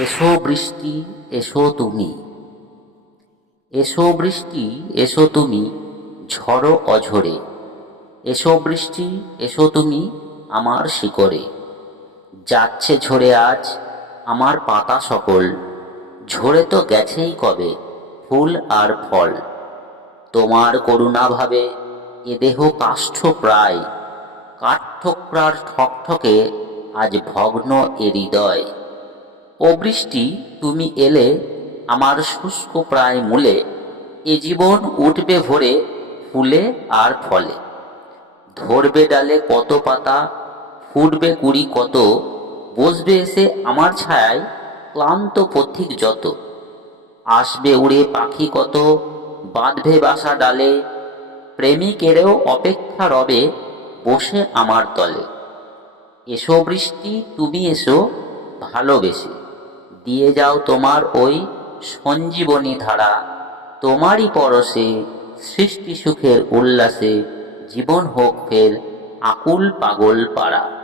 এসো বৃষ্টি, এসো তুমি। এসো বৃষ্টি, এসো তুমি, ঝড়ো অঝরে। এসো বৃষ্টি, এসো তুমি আমার শিকড়ে। যাচ্ছে ঝরে আজ আমার পাতা সকল, ঝরে তো গেছেই কবে ফুল আর ফল। তোমার করুণা ভাবে এ দেহ কাষ্ঠ প্রায়, কাঠঠোকরার ঠকঠকে আজ ভগ্ন এ হৃদয়। ও বৃষ্টি, তুমি এলে আমার শুষ্ক প্রায় মূলে, এ জীবন উঠবে ভরে ফুলে আর ফলে। ধরবে ডালে কত পাতা, ফুটবে কুড়ি কত, বসবে এসে আমার ছায়ায় ক্লান্ত পথিক যত। আসবে উড়ে পাখি কত, বাঁধবে বাসা ডালে, প্রেমিকেরও অপেক্ষা রবে বসে আমার তলে। এসো বৃষ্টি, তুমি এসো ভালোবেসে, দিয়ে যাও তোমার ওই সঞ্জীবনী ধারা। তোমারই পরশে সৃষ্টি সুখের উল্লাসে জীবন হোক ফের আকুল পাগল পাড়া।